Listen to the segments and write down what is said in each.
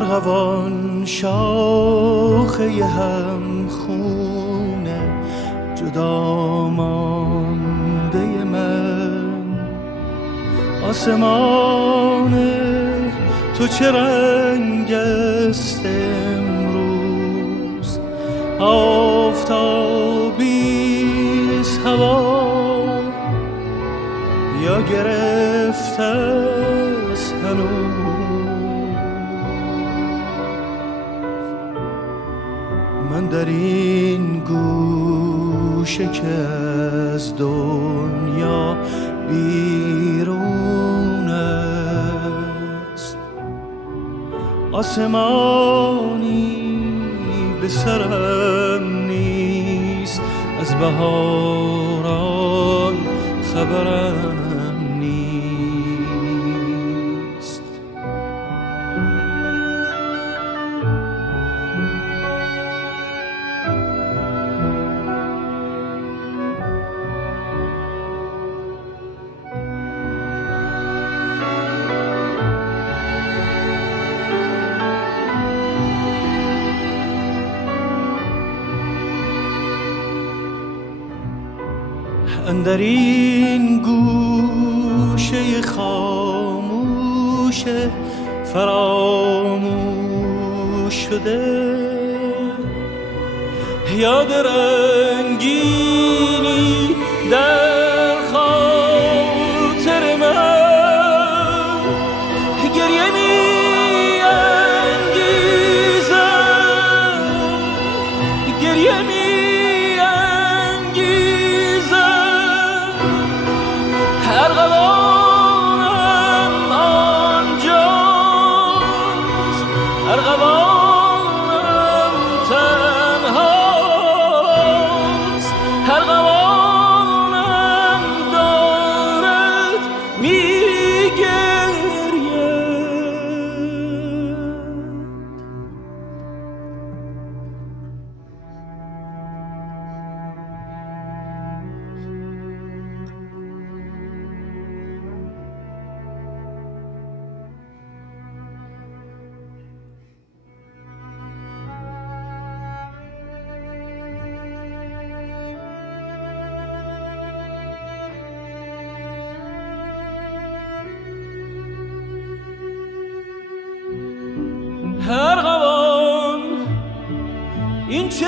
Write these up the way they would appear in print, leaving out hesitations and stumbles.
ارغوان شاخه هم خونه جدا مانده من، آسمان تو چه رنگ است امروز؟ آفتابیست هوا یا گرفته است هنوز؟ من در این گوشه که از دنیا بیرون است، آسمانی به سرم نیست، از بهاران خبرم نیست. اندر این گوشه خاموش فراموش شده، یاد رنگینی در خاطر من گریه می انگیزم، گریه می ارغوانم آنجاست، ارغوانم تنهاست، ارغوانم دارد میگرید. ارغوان این چه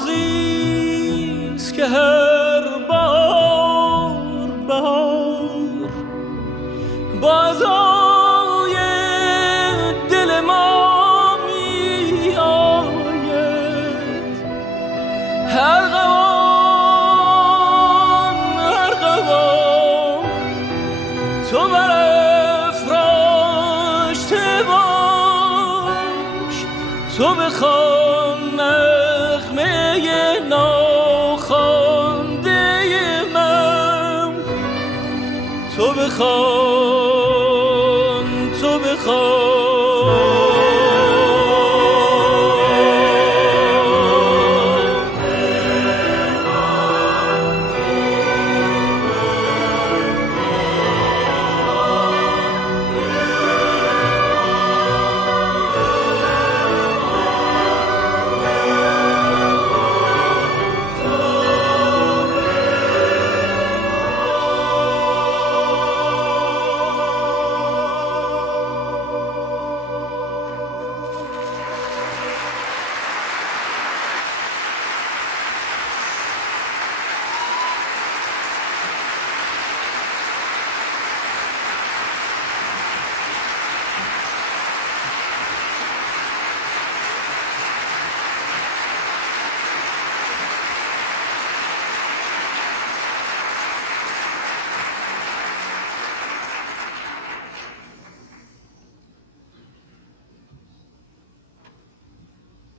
رازیست که هر بار بهار با عزای دل ما می آید؟ ارغوان ارغوان تو برافراشته باش، تو بخوان نغمه ناخوانده من، تو بخوان